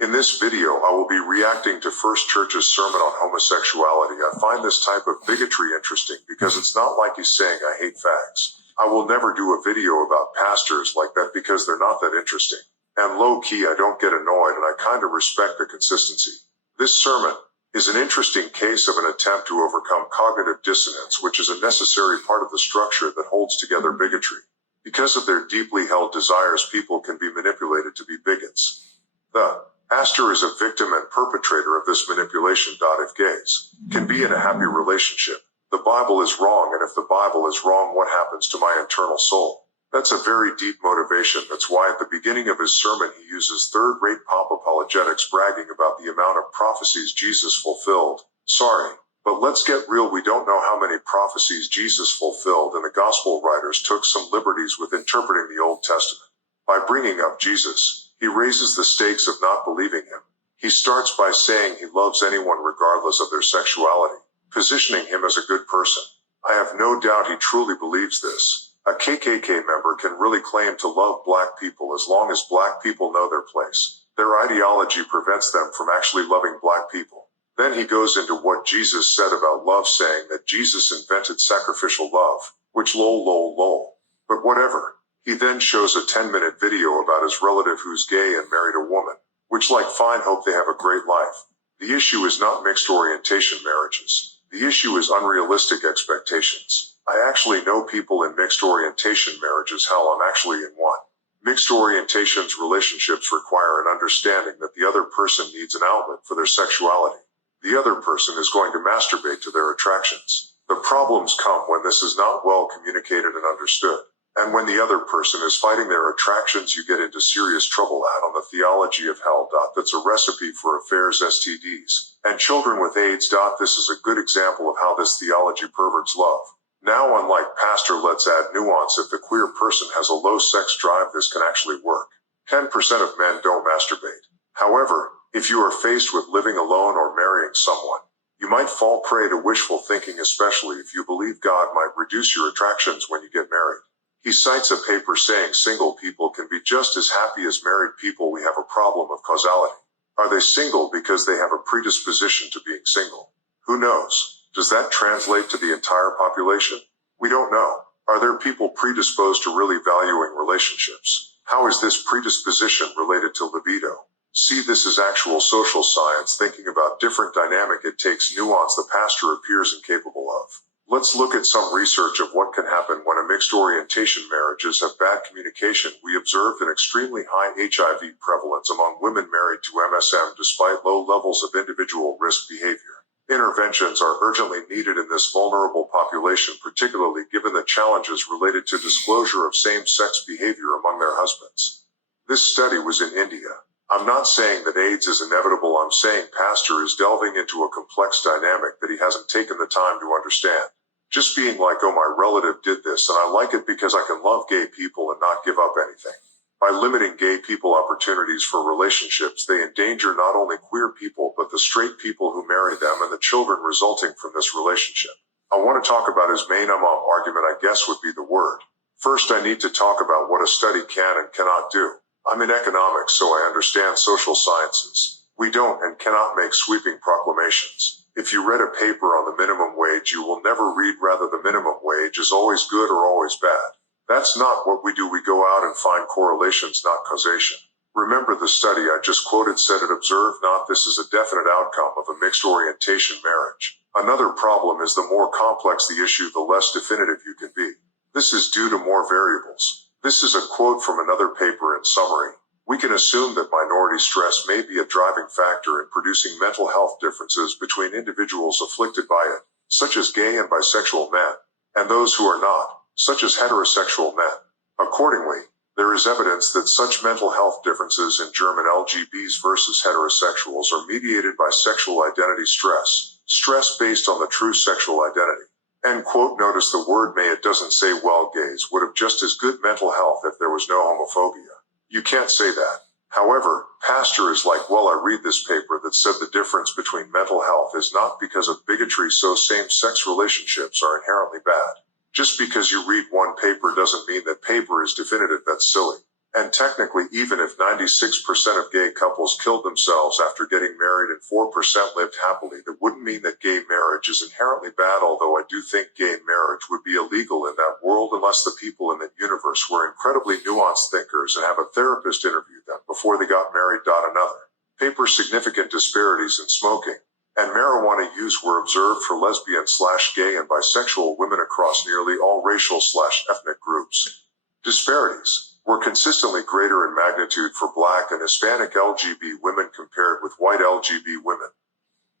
In this video, I will be reacting to First Church's sermon on homosexuality. I find this type of bigotry interesting because it's not like he's saying I hate fags. I will never do a video about pastors like that because they're not that interesting. And low-key, I don't get annoyed and I kind of respect the consistency. This sermon is an interesting case of an attempt to overcome cognitive dissonance, which is a necessary part of the structure that holds together bigotry. Because of their deeply held desires, people can be manipulated to be bigots. The pastor is a victim and perpetrator of this manipulation. If gays can be in a happy relationship, the Bible is wrong, and if the Bible is wrong, what happens to my internal soul? That's a very deep motivation. That's why at the beginning of his sermon he uses third-rate pop apologetics, bragging about the amount of prophecies Jesus fulfilled. Sorry, but let's get real, we don't know how many prophecies Jesus fulfilled, and the gospel writers took some liberties with interpreting the Old Testament. By bringing up Jesus, he raises the stakes of not believing him. He starts by saying he loves anyone regardless of their sexuality, positioning him as a good person. I have no doubt he truly believes this. A KKK member can really claim to love black people as long as black people know their place. Their ideology prevents them from actually loving black people. Then he goes into what Jesus said about love, saying that Jesus invented sacrificial love, which lol. But whatever. He then shows a 10-minute video about his relative who's gay and married a woman, which fine, hope they have a great life. The issue is not mixed orientation marriages. The issue is unrealistic expectations. I actually know people in mixed orientation marriages. Hell, I'm actually in one. Mixed orientations relationships require an understanding that the other person needs an outlet for their sexuality. The other person is going to masturbate to their attractions. The problems come when this is not well communicated and understood. And when the other person is fighting their attractions, you get into serious trouble. Out on the theology of hell. That's a recipe for affairs, STDs, and children with AIDS. This is a good example of how this theology perverts love. Now, unlike pastor, let's add nuance. If the queer person has a low sex drive, this can actually work. 10% of men don't masturbate. However, if you are faced with living alone or marrying someone, you might fall prey to wishful thinking, especially if you believe God might reduce your attractions when you get married. He cites a paper saying single people can be just as happy as married people. We have a problem of causality. Are they single because they have a predisposition to being single? Who knows? Does that translate to the entire population? We don't know. Are there people predisposed to really valuing relationships? How is this predisposition related to libido? See, this is actual social science thinking about different dynamic. It takes nuance the pastor appears incapable of. Let's look at some research of what can happen when a mixed orientation marriages have bad communication. We observed an extremely high HIV prevalence among women married to MSM despite low levels of individual risk behavior. Interventions are urgently needed in this vulnerable population, particularly given the challenges related to disclosure of same-sex behavior among their husbands. This study was in India. I'm not saying that AIDS is inevitable. I'm saying pastor is delving into a complex dynamic that he hasn't taken the time to understand. Just being like, oh, my relative did this and I like it because I can love gay people and not give up anything. By limiting gay people opportunities for relationships, they endanger not only queer people but the straight people who marry them and the children resulting from this relationship. I want to talk about his main argument, I guess would be the word. First, I need to talk about what a study can and cannot do. I'm in economics, so I understand social sciences. We don't and cannot make sweeping proclamations. If you read a paper on the minimum wage, you will never read rather the minimum wage is always good or always bad. That's not what we do. We go out and find correlations, not causation. Remember, the study I just quoted said it observed not this is a definite outcome of a mixed orientation marriage. Another problem is the more complex the issue, the less definitive you can be. This is due to more variables. This is a quote from another paper. In summary, we can assume that minority stress may be a driving factor in producing mental health differences between individuals afflicted by it, such as gay and bisexual men, and those who are not, such as heterosexual men. Accordingly, there is evidence that such mental health differences in German LGBTs versus heterosexuals are mediated by sexual identity stress based on the true sexual identity. End quote. Notice the word may. It doesn't say, well, gays would have just as good mental health if there was no homophobia. You can't say that. However, pastor is like, well, I read this paper that said the difference between mental health is not because of bigotry, so same-sex relationships are inherently bad. Just because you read one paper doesn't mean that paper is definitive. That's silly. And technically, even if 96% of gay couples killed themselves after getting married and 4% lived happily, that wouldn't mean that gay marriage is inherently bad, although I do think gay marriage would be illegal in that world unless the people in that universe were incredibly nuanced thinkers and have a therapist interview them before they got married. Another paper: significant disparities in smoking and marijuana use were observed for lesbian/gay and bisexual women across nearly all racial/ethnic groups. Disparities were consistently greater in magnitude for Black and Hispanic LGBT women compared with white LGBT women.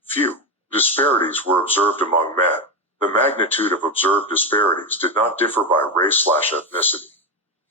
Few disparities were observed among men. The magnitude of observed disparities did not differ by race/ethnicity.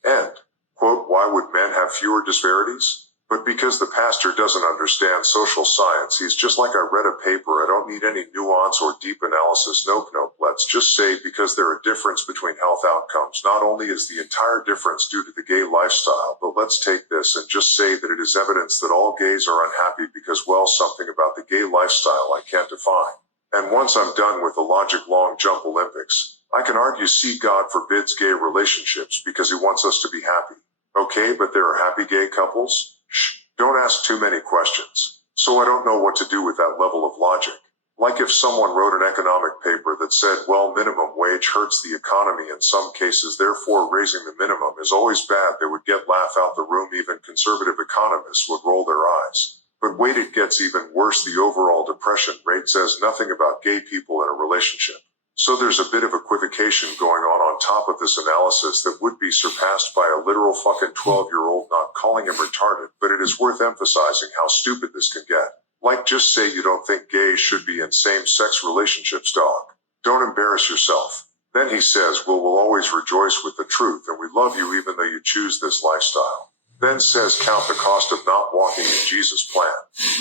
End quote. Why would men have fewer disparities? But because the pastor doesn't understand social science. He's just like, I read a paper, I don't need any nuance or deep analysis. Nope. Let's just say because there are difference between health outcomes. Not only is the entire difference due to the gay lifestyle, but let's take this and just say that it is evidence that all gays are unhappy because, well, something about the gay lifestyle I can't define. And once I'm done with the logic long jump Olympics, I can argue, see, God forbids gay relationships because he wants us to be happy. Okay, but there are happy gay couples? Shh, don't ask too many questions. So I don't know what to do with that level of logic. Like if someone wrote an economic paper that said, well, minimum wage hurts the economy in some cases, therefore raising the minimum is always bad, they would get laugh out the room. Even conservative economists would roll their eyes. But wait, it gets even worse. The overall depression rate says nothing about gay people in a relationship. So there's a bit of equivocation going on top of this analysis that would be surpassed by a literal fucking 12-year-old. Not calling him retarded, but it is worth emphasizing how stupid this can get. Like, just say you don't think gays should be in same-sex relationships, dog. Don't embarrass yourself. Then he says, well, we'll always rejoice with the truth and we love you even though you choose this lifestyle. Then says, count the cost of not walking in Jesus' plan.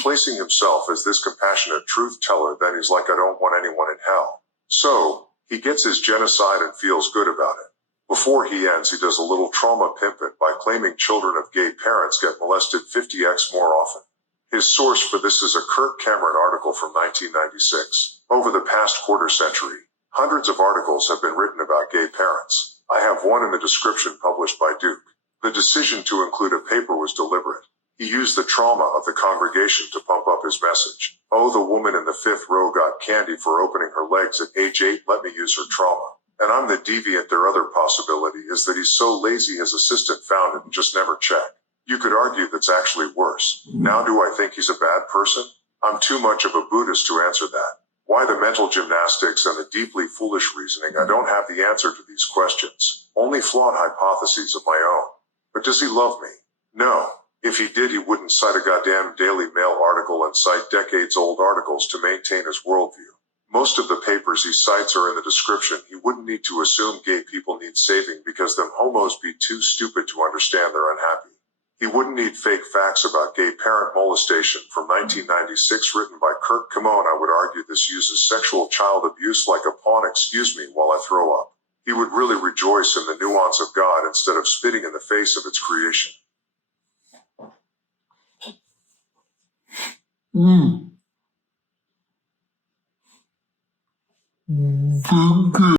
Placing himself as this compassionate truth teller. Then he's like, I don't want anyone in hell. So, he gets his genocide and feels good about it. Before he ends, he does a little trauma pimping by claiming children of gay parents get molested 50x more often. His source for this is a Kirk Cameron article from 1996. Over the past quarter century, hundreds of articles have been written about gay parents. I have one in the description published by Duke. The decision to include a paper was deliberate. He used the trauma of the congregation to pump up his message. Oh, the woman in the fifth row got candy for opening her legs at age 8. Let me use her trauma. And I'm the deviant. Their other possibility is that he's so lazy his assistant found it and just never checked. You could argue that's actually worse. Now, do I think he's a bad person? I'm too much of a Buddhist to answer that. Why the mental gymnastics and the deeply foolish reasoning? I don't have the answer to these questions. Only flawed hypotheses of my own. But does he love me? No. If he did, he wouldn't cite a goddamn Daily Mail article and cite decades-old articles to maintain his worldview. Most of the papers he cites are in the description. He wouldn't need to assume gay people need saving because them homos be too stupid to understand they're unhappy. He wouldn't need fake facts about gay parent molestation from 1996 written by Kirk. Come on, I would argue this uses sexual child abuse like a pawn. Excuse me while I throw up. He would really rejoice in the nuance of God instead of spitting in the face of its creation.